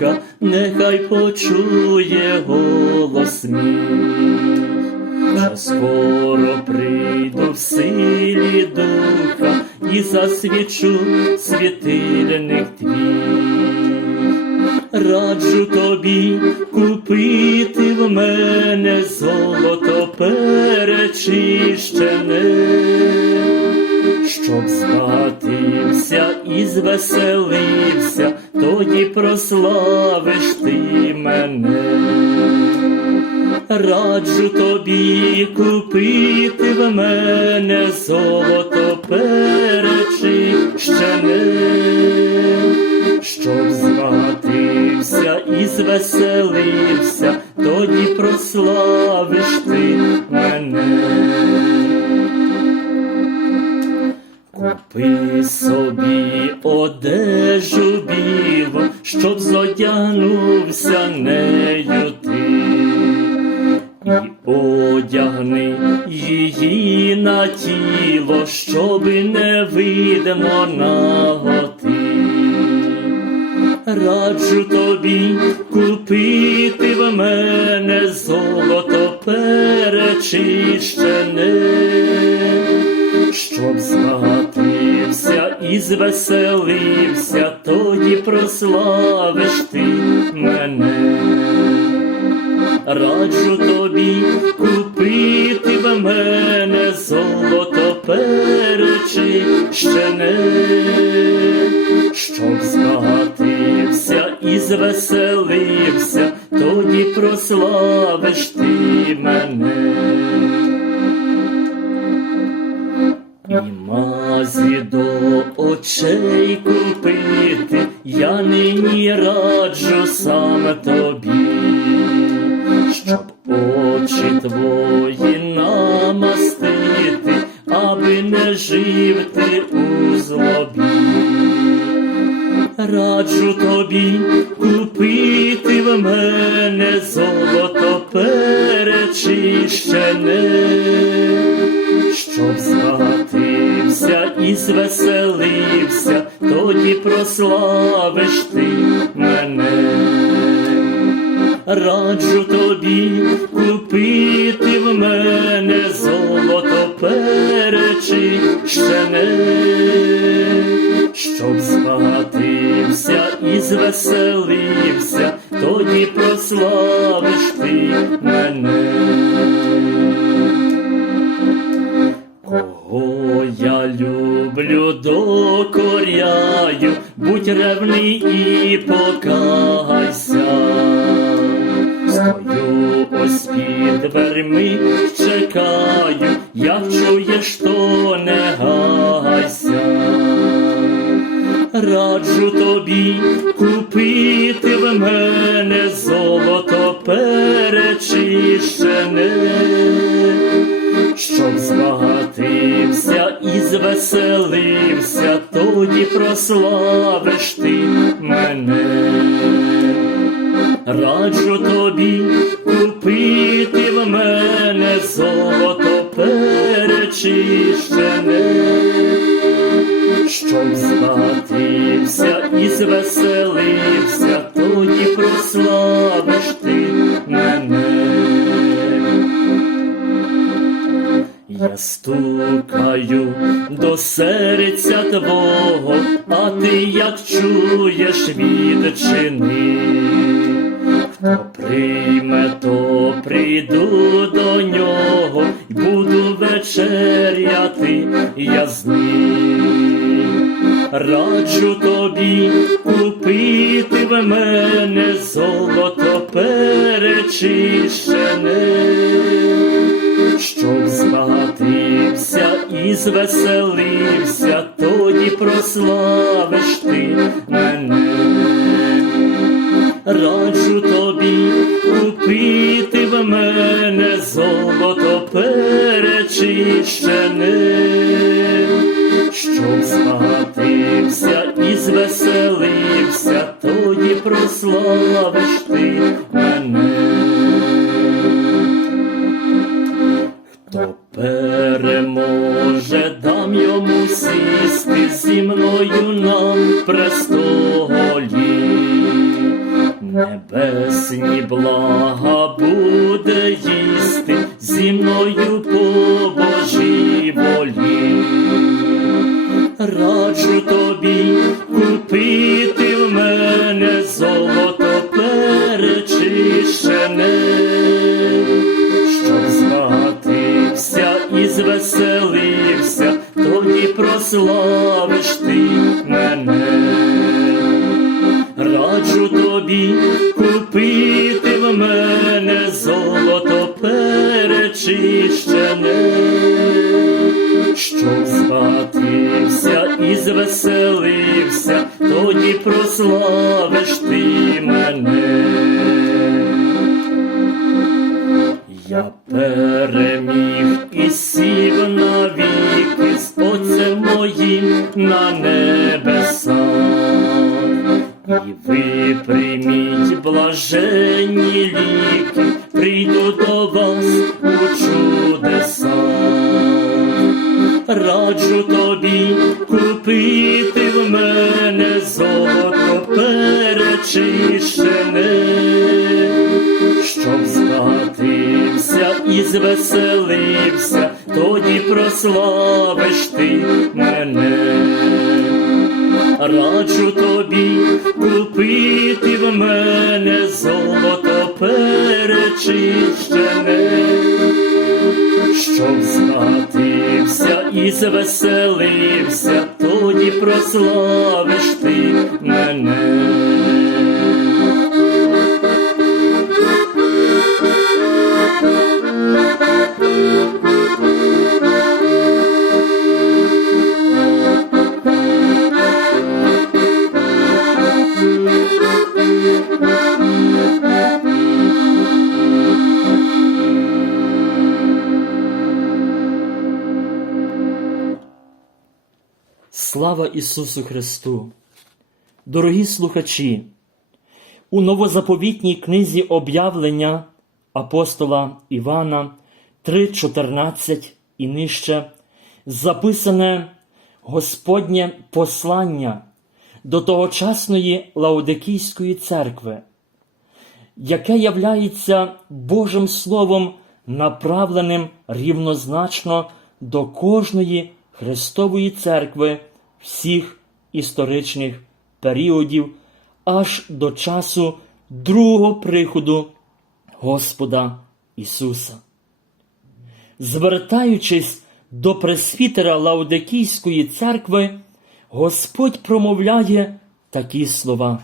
вуха, нехай почує голос мій. Вже скоро прийду в силі духа і засвічу світильник твій. Раджу тобі купити в мене золото перечищене, щоб збагатився і звеселився, тоді прославиш ти мене. Раджу тобі купити в мене золото перечищене, щоб збагатився і звеселився, тоді прославиш ти мене. Купи і звеселився, тоді прославиш ти мене. Раджу тобі купити в мене золото перечищене, щоб збагатився і звеселився, тоді прославиш ти нині раджу сам тобі, купити в мене золото перечищене, щоб збагатився і звеселився, тоді прославиш ти мене. Кого я люблю, докоряю, будь ревний і покайся. Раджу тобі купити в мене золото перечищене, щоб збагатився і звеселився, тоді прославиш ти мене. Раджу тобі купити в мене золото перечищене, щоб збагатився і звеселився, тоді прославиш ти мене. Я стукаю до серця твого, а ти як чуєш відчини. Хто прийме, то прийду до нього буду вечеряти я з ним. Раджу тобі купити в мене золото перечищене, щоб збагатився і звеселився, тоді прославиш ти мене. Раджу тобі купити Небесні блага буде їсти зі мною по Божій волі. Раджу тобі купити в мене золото перечищене, щоб збагатився і звеселився, тоді прославиш ти мене. Перечищене, щоб схватився і звеселився, тоді прославиш ти мене. Я переміг перечищене, щоб збагатився і звеселився, тоді прославиш ти мене. Раджу тобі купити в мене золото перечищене, щоб згатився і звеселився, тоді прославиш ти мене. Слава Ісусу Христу! Дорогі слухачі! У новозаповітній книзі об'явлення апостола Івана 3.14 і нижче записане Господнє послання до тогочасної Лаодикійської церкви, яке являється Божим Словом, направленим рівнозначно до кожної Христової церкви всіх історичних періодів аж до часу другого приходу Господа Ісуса. Звертаючись до пресвітера Лаодикійської церкви, Господь промовляє такі слова.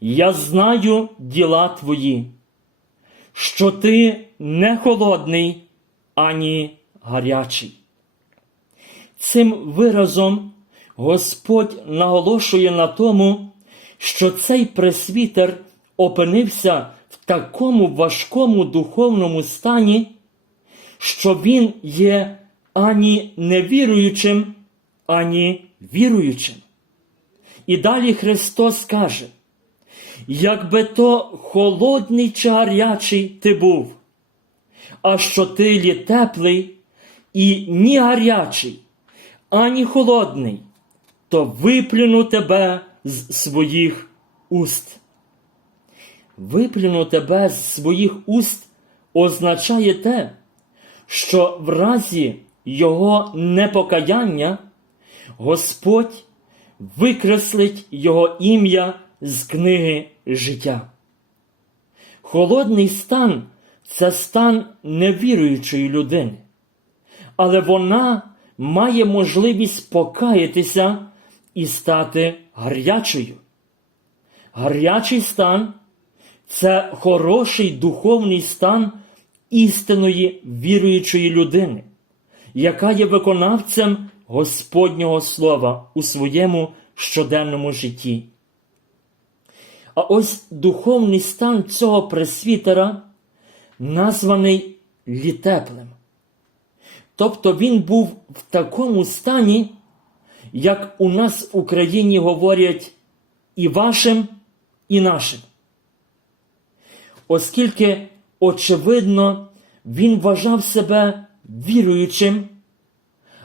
Я знаю діла твої, що ти не холодний ані гарячий. Цим виразом Господь наголошує на тому, що цей пресвітер опинився в такому важкому духовному стані, що він є ані невіруючим, ані віруючим. І далі Христос каже, якби то холодний чи гарячий ти був, а що ти є теплий і ні гарячий, ані холодний, то виплюну тебе з своїх уст. Виплюну тебе з своїх уст означає те, що в разі його непокаяння Господь викреслить його ім'я з книги життя. Холодний стан це стан невіруючої людини, але вона має можливість покаятися і стати гарячою. Гарячий стан це хороший духовний стан істинної віруючої людини, яка є виконавцем Господнього Слова у своєму щоденному житті. А ось духовний стан цього пресвітера названий літеплим. Тобто він був в такому стані, як у нас в Україні говорять і вашим, і нашим. Оскільки, очевидно, він вважав себе віруючим,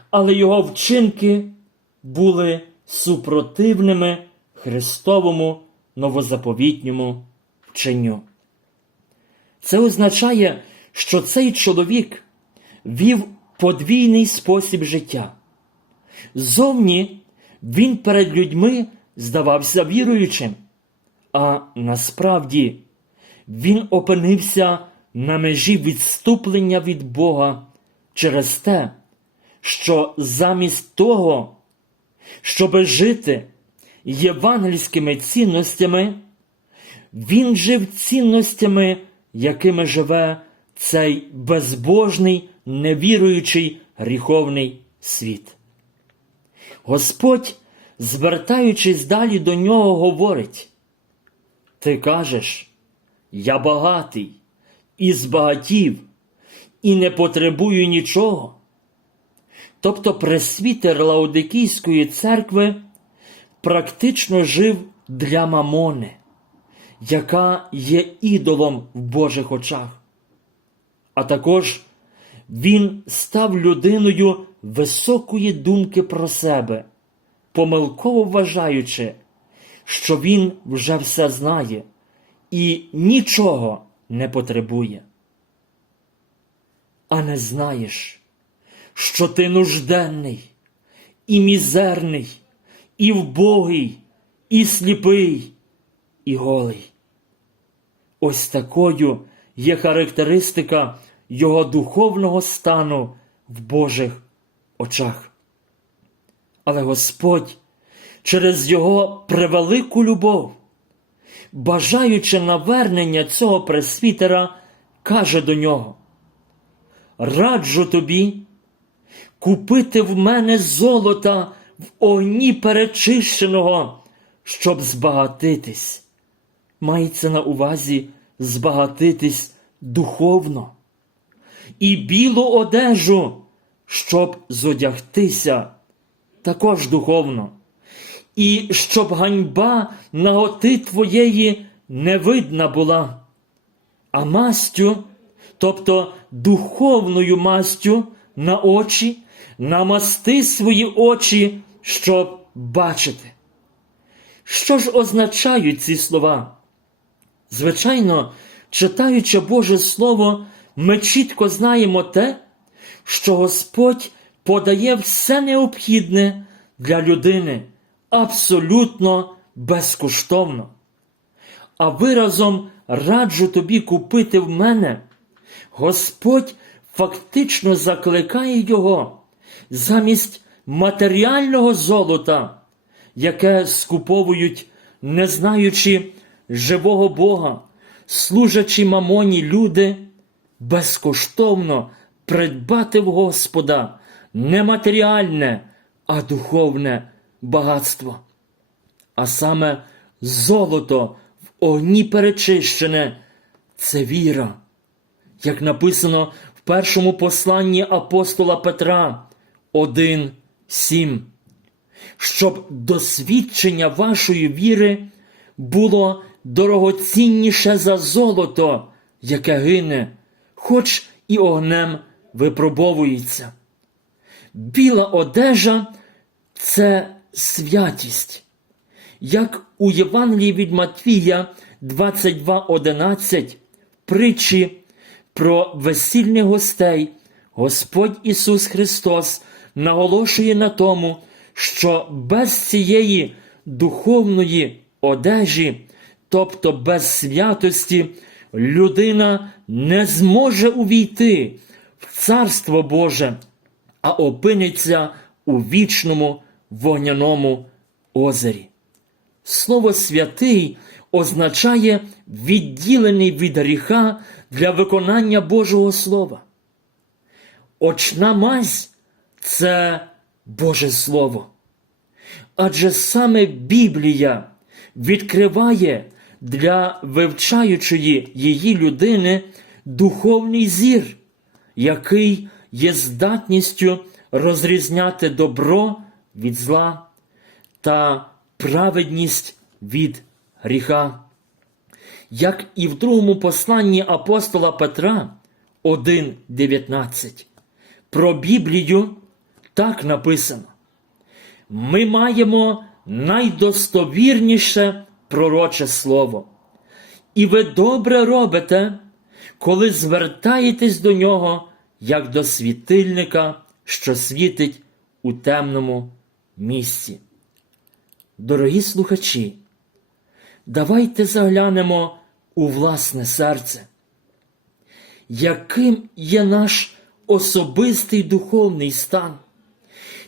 але його вчинки були супротивними Христовому новозаповітньому вченню. Це означає, що цей чоловік вів подвійний спосіб життя. Зовні він перед людьми здавався віруючим, а насправді він опинився на межі відступлення від Бога через те, що замість того, щоби жити євангельськими цінностями, він жив цінностями, якими живе цей безбожний, невіруючий гріховний світ. Господь, звертаючись далі до нього, говорить: Ти кажеш, я багатий і збагатів, і не потребую нічого. Тобто пресвітер Лаодикійської церкви практично жив для мамони, яка є ідолом в Божих очах. А також він став людиною високої думки про себе, помилково вважаючи, що він вже все знає і нічого не потребує. А не знаєш, що ти нужденний, і мізерний, і вбогий, і сліпий, і голий. Ось такою є характеристика його духовного стану в Божих очах. Але Господь через його превелику любов, бажаючи навернення цього пресвітера, каже до нього: Раджу тобі купити в мене золота в огні перечищеного, щоб збагатитись. Мається на увазі збагатитись духовно, і білу одежу, щоб зодягтися, також духовно, і щоб ганьба наготи твоєї не видна була, а мастю, тобто духовною мастю на очі, намасти свої очі, щоб бачити. Що ж означають ці слова? Звичайно, читаючи Боже Слово, ми чітко знаємо те, що Господь подає все необхідне для людини абсолютно безкоштовно. А виразом раджу тобі купити в мене, Господь фактично закликає його замість матеріального золота, яке скуповують, не знаючи живого Бога, служачи мамоні люди, безкоштовно придбати в Господа не матеріальне, а духовне багатство. А саме золото в огні перечищене це віра. Як написано в першому посланні апостола Петра 1.7, щоб досвідчення вашої віри було дорогоцінніше за золото, яке гине, хоч і огнем випробовується. Біла одежа це святість. Як у Євангелії від Матвія 22.11 притчі про весільних гостей, Господь Ісус Христос наголошує на тому, що без цієї духовної одежі, тобто без святості, людина не зможе увійти в Царство Боже, а опиниться у вічному вогняному озері. Слово святий означає відділений від гріха для виконання Божого Слова. Очна мазь це Боже Слово. Адже саме Біблія відкриває для вивчаючої її людини духовний зір, який є здатністю розрізняти добро від зла та праведність від гріха. Як і в другому посланні апостола Петра 1.19. Про Біблію так написано. Ми маємо найдостовірніше пророче слово. І ви добре робите, коли звертаєтесь до нього як до світильника, що світить у темному місці. Дорогі слухачі, давайте заглянемо у власне серце. Яким є наш особистий духовний стан?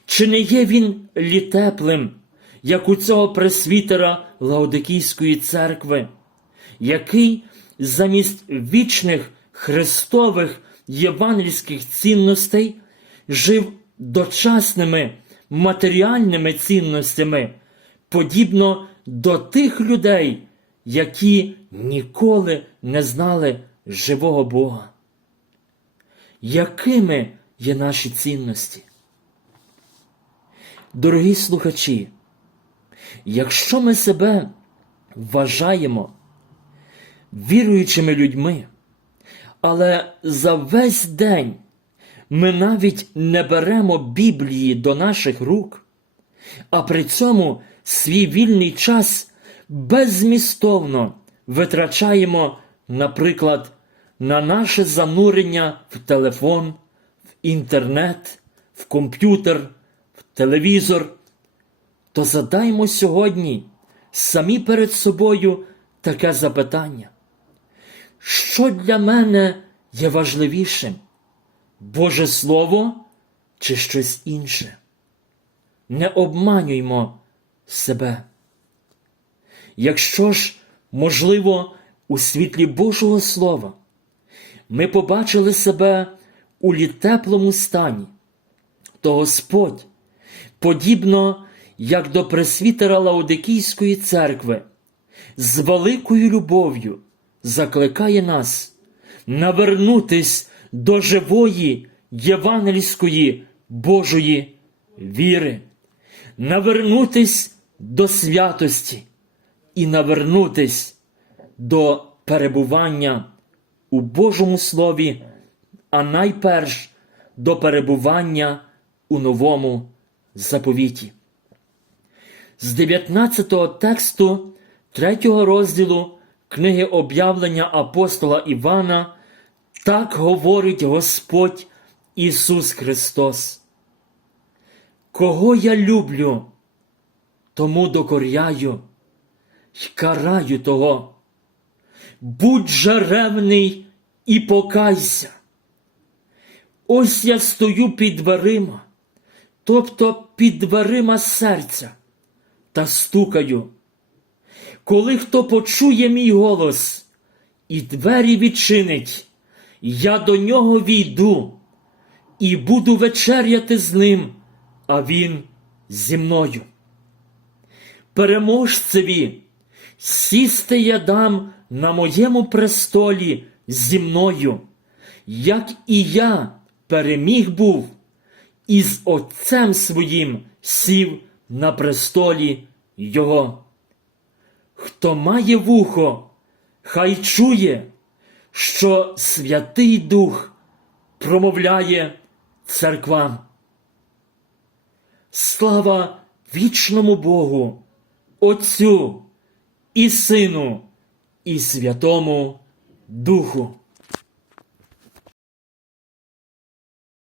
Чи не є він літеплим, як у цього пресвітера Лаодикійської церкви, який замість вічних христових євангельських цінностей жив дочасними матеріальними цінностями, подібно до тих людей, які ніколи не знали живого Бога? Якими є наші цінності? Дорогі слухачі, якщо ми себе вважаємо віруючими людьми, але за весь день ми навіть не беремо Біблії до наших рук, а при цьому свій вільний час беззмістовно витрачаємо, наприклад, на наше занурення в телефон, в інтернет, в комп'ютер, в телевізор, то задаймо сьогодні самі перед собою таке запитання. Що для мене є важливішим? Боже Слово чи щось інше? Не обманюймо себе. Якщо ж, можливо, у світлі Божого Слова ми побачили себе у літеплому стані, то Господь, подібно як до пресвітера Лаодикійської церкви, з великою любов'ю закликає нас навернутись до живої євангельської Божої віри, навернутись до святості і навернутись до перебування у Божому Слові, а найперш до перебування у новому заповіті. З 19 тексту 3 розділу книги об'явлення апостола Івана так говорить Господь Ісус Христос. Кого я люблю, тому докоряю й караю того. Будь же ревний і покайся. Ось я стою під дверима, тобто під дверима серця, та стукаю. Коли хто почує мій голос і двері відчинить, я до нього війду і буду вечеряти з ним, а він зі мною. Переможцеві, сісти я дам на моєму престолі зі мною, як і я переміг був, і з Отцем своїм сів на престолі Його. Хто має вухо, хай чує, що Святий Дух промовляє церквам. Слава вічному Богу, Отцю і Сину, і Святому Духу.